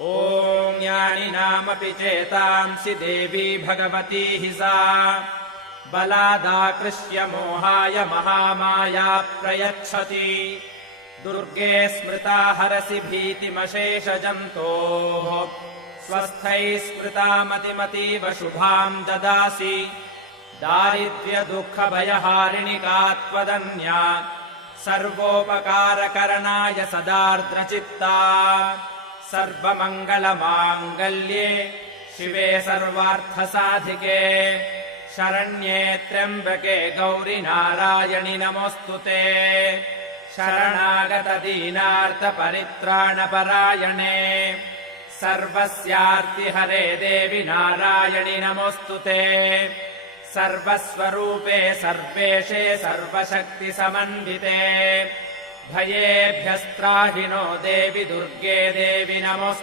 ॐ ज्ञानिनामपि चेतांसि देवी भगवती हि सा बलादाकृष्य मोहाय महामाया प्रयच्छति दुर्गे स्मृता हरसि भीतिमशेषजन्तोः स्वस्थैः स्मृता मतिमतीव शुभाम् ददासि दारिद्र्यदुःखभयहारिणिका त्वदन्या सर्वोपकारकरणाय सदार्द्रचित्ता सर्वमङ्गलमाङ्गल्ये शिवे सर्वार्थसाधिके शरण्ये त्र्यम्बके गौरि नारायणि नमोऽस्तु ते शरणागतदीनार्तपरित्राणपरायणे सर्वस्यार्तिहरे देवि नारायणि नमोऽस्तु ते सर्वस्वरूपे सर्वेशे सर्वशक्तिसमन्विते भयेभ्यस्त्राहि नो देवि दुर्गे देवि नमोऽस्तु